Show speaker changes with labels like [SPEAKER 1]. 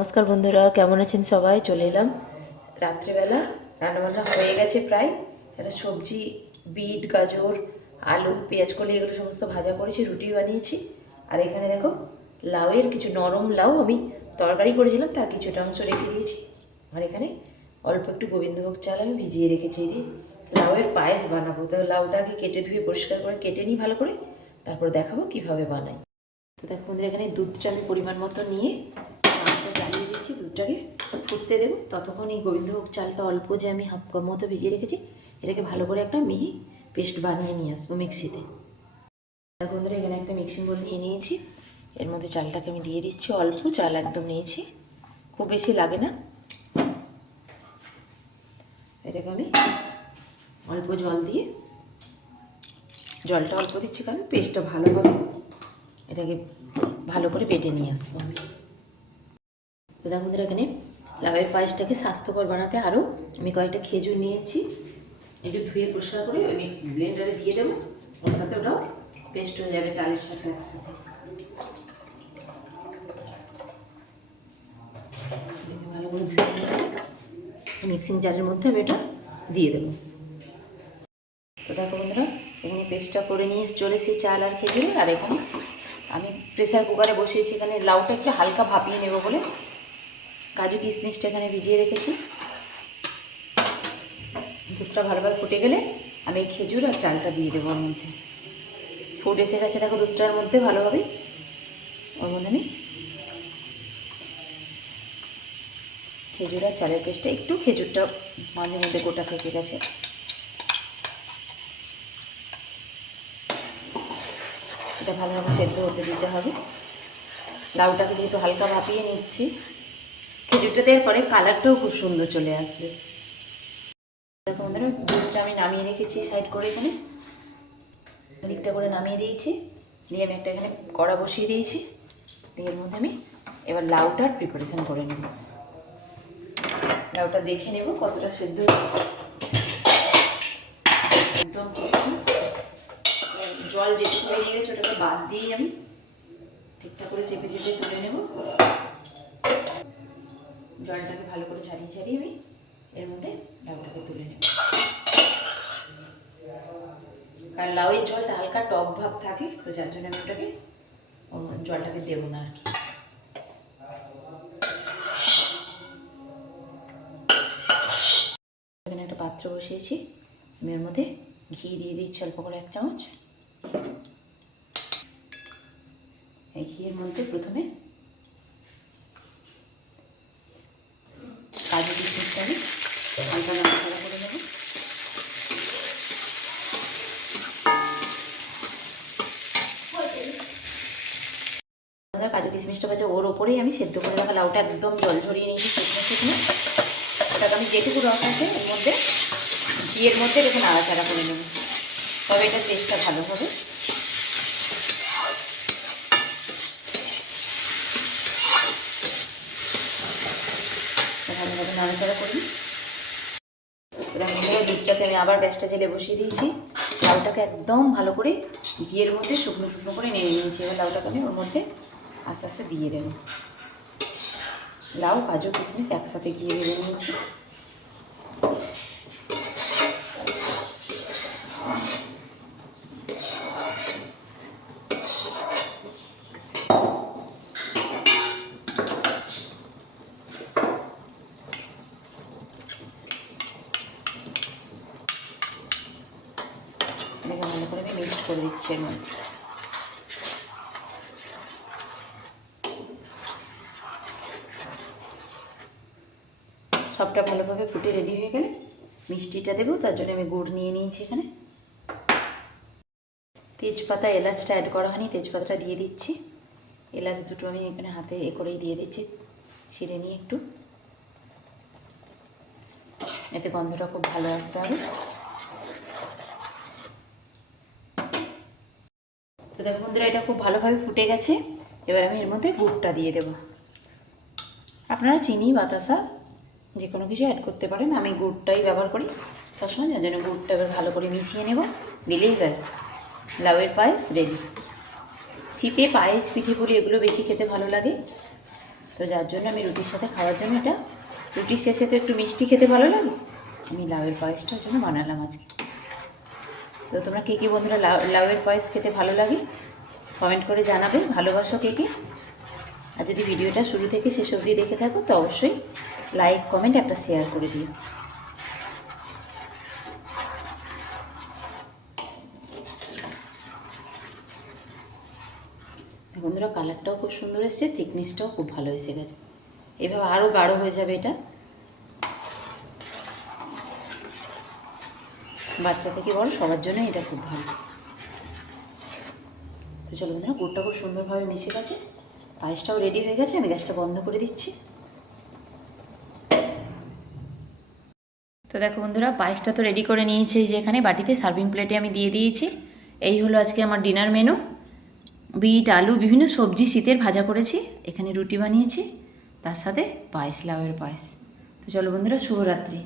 [SPEAKER 1] নমস্কার বন্ধুরা, কেমন আছেন সবাই? চলে এলাম রাত্রেবেলা। রান্নাবান্না হয়ে গেছে প্রায়। একটা সবজি, বিট, গাজর, আলু, পেঁয়াজ কলি, এগুলো সমস্ত ভাজা করেছি রুটি বানিয়েছি। আর এখানে দেখো, লাউয়ের কিছু নরম লাউ আমি তরকারি করেছিলাম, তার কিছুটা অংশ রেখে দিয়েছি। আর এখানে অল্প একটু গোবিন্দভোগ চাল আমি ভিজিয়ে রেখেছি এই লাউয়ের পায়েস বানাবো। তো লাউটা আগে কেটে ধুয়ে পরিষ্কার করে কেটে নিই ভালো করে। তারপর দেখাবো কীভাবে বানাই। তো দেখো বন্ধুরা, এখানে দুধটা আমি পরিমাণ মতো নিয়ে দিয়েছি দুধটাকে ফুটতে দেবো। ততক্ষণ এই গোবিন্দভোগ চালটা অল্প যে আমি হাফ কাপ মতো ভিজিয়ে রেখেছি, এটাকে ভালো করে একটা মিহি পেস্ট বানিয়ে নিয়ে আসব মিক্সিতে। দেখো বন্ধুরা, এখানে একটা মিক্সিং বোল নিয়ে নিয়েছি। এর মধ্যে চালটাকে আমি দিয়ে দিচ্ছি, অল্প চাল একদম নিয়েছি। খুব বেশি লাগে না। এটাকে আমি অল্প জল দিয়ে, জলটা অল্প দিচ্ছি কারণ পেস্টটা ভালো হবে। এটাকে ভালো করে বেটে নিয়ে আসব আমি। তো দেখো বন্ধুরা এখানে লাউয়ের পায়েসটাকে স্বাস্থ্যকর বানাতে আরও আমি কয়েকটা খেজুর নিয়েছি। একটু ধুয়ে পরিষ্কার করে ওই মিক্স ব্লেন্ডারে দিয়ে দেবো। ওর সাথে ওটাও পেস্ট হয়ে যাবে চালের সাথে একসাথে। ভালো করে ধুয়ে মিক্সিং জারের মধ্যে আমি এটা দিয়ে দেবো। তো দেখো বন্ধুরা, এখানে পেস্টটা করে নিয়ে চলে এসেছি চাল আর খেজুরে। আর এখানে আমি প্রেসার কুকারে বসিয়েছি। এখানে লাউটা একটু হালকা ভাপিয়ে নেব বলে কাজু কিশমিশটা এখানে ভিজিয়ে রেখেছি। দুধটা ভালোভাবে ফুটে গেলে আমি এই খেজুর আর চালটা দিয়ে দেবো ওর মধ্যে। ফুট এসে গেছে দেখো দুধটার মধ্যে ভালোভাবে। ওর মধ্যে আমি খেজুর আর চালের পেস্টটা, একটু খেজুরটা মাঝে মধ্যে গোটা থেকে গেছে। এটা ভালোভাবে সেদ্ধ হতে দিতে হবে। লাউটাকে যেহেতু হালকা ভাপিয়ে নিচ্ছি খেজুরটা দেওয়ার পরে কালারটাও খুব সুন্দর চলে আসবে। দেখো বন্ধুরা, দুধটা আমি নামিয়ে রেখেছি সাইড করে এখানে। দিকটা করে নামিয়ে দিয়েছি। দিয়ে আমি একটা এখানে কড়া বসিয়ে দিয়েছি। দিয়ে এর মধ্যে আমি এবার লাউটার প্রিপারেশান করে নেব। লাউটা দেখে নেব কতটা সেদ্ধ হচ্ছে একদম জল যেটুকু বেরিয়ে গেছে, ওটাকে বাদ দিয়েই আমি ঠিকঠাক করে চেপে চেপে তুলে নেব। জলটাকে ভালো করে ছাড়িয়ে ছাড়িয়ে আমি এর মধ্যে লাউটাকে তুলে নেব। কারণ লাউয়ের জলটা হালকা টক ভাব থাকে, তো যার জন্য আমি ওটাকে জলটাকে দেবো না আর কি। এখানে একটা পাত্র বসিয়েছি। আমি এর মধ্যে ঘি দিয়ে দিচ্ছি অল্প করে এক চামচ। এই ঘিয়ের মধ্যে প্রথমে নাড়াচাড়া করে কাজু কিশমিশটা বাজে ওর ওপরেই আমি সেদ্ধ করে রাখা লাউটা একদম জল ঝরিয়ে নিয়েছি শুকনো শুকনো। ওটাকে আমি যেটুকু রস আছে এর মধ্যে, ঘিয়ের মধ্যে এরকম নাড়াচাড়া করে নেব। তবে এটা টেস্টটা ভালো হবে ভালোভাবে নাড়াচাড়া করি। এরকম করে দুধটাকে আমি আবার গ্যাসটা জেলে বসিয়ে দিয়েছি। লাউটাকে একদম ভালো করে ঘিয়ের মধ্যে শুকনো শুকনো করে নেড়ে নিয়েছি। এবার লাউটাকে আমি ওর মধ্যে আস্তে আস্তে দিয়ে দেবো। লাউ, কাজু, কিশমিশ একসাথে ঘিয়ে দিয়ে নিয়েছি এটাকে ভালো করে আমি মধ্যে সবটা ভালোভাবে ফুটে রেডি হয়ে গেলে মিষ্টিটা দেবো, তার জন্য আমি গুড় নিয়ে নিয়েছি এখানে। তেজপাতা এলাচটা অ্যাড করা হয়নি, তেজপাতাটা দিয়ে দিচ্ছি। এলাচ দুটো আমি এখানে হাতে এ করেই দিয়ে দিচ্ছি, ছিঁড়ে নিয়ে একটু। এতে গন্ধটা খুব ভালো আসবে আরও তো দেখো বন্ধুরা, এটা খুব ভালোভাবে ফুটে গেছে। এবার আমি এর মধ্যে গুড়টা দিয়ে দেবো। আপনারা চিনি, বাতাসা, যে কোনো কিছু অ্যাড করতে পারেন। আমি গুড়টাই ব্যবহার করি সবসময়, যার জন্য গুড়টা এবার ভালো করে মিশিয়ে নেব। দিলেই ব্যাস। লাউয়ের পায়েস রেডি শীতে পায়েস, পিঠে পুলি এগুলো বেশি খেতে ভালো লাগে। তো যার জন্য আমি রুটির সাথে খাওয়ার জন্য এটা রুটির শেষে তো একটু মিষ্টি খেতে ভালো লাগে। আমি লাউয়ের পায়েসটার জন্য বানালাম আজকে। তো তোমরা কে কে বন্ধুরা লাউ, লাউয়ের পায়েস খেতে ভালো লাগে কমেন্ট করে জানাবে, ভালোবাসো কে কে? আর যদি ভিডিওটা শুরু থেকে শেষ অবধি দেখে থাকো, তো অবশ্যই লাইক কমেন্ট একটা শেয়ার করে দিও। বন্ধুরা কালারটাও খুব সুন্দর এসছে থিকনেসটাও খুব ভালো এসে গেছে এভাবে আরও গাঢ় হয়ে যাবে এটা। বাচ্চা থেকে বড়, সবার জন্য এটা খুব ভালো। তো চলো বন্ধুরা গুড়টা খুব সুন্দরভাবে মিশে গেছে। পায়েসটাও রেডি হয়ে গেছে, আমি গ্যাসটা বন্ধ করে দিচ্ছি। তো দেখো বন্ধুরা, পায়েসটা তো রেডি করে নিয়েছি এই যে এখানে, বাটিতে সার্ভিং প্লেটে আমি দিয়ে দিয়েছি। এই হলো আজকে আমার ডিনার মেনু বিট, আলু, বিভিন্ন সবজি, শীতের ভাজা করেছি, এখানে রুটি বানিয়েছি, তার সাথে পায়েস, লাউয়ের পায়েস। তো চলো বন্ধুরা, শুভরাত্রি।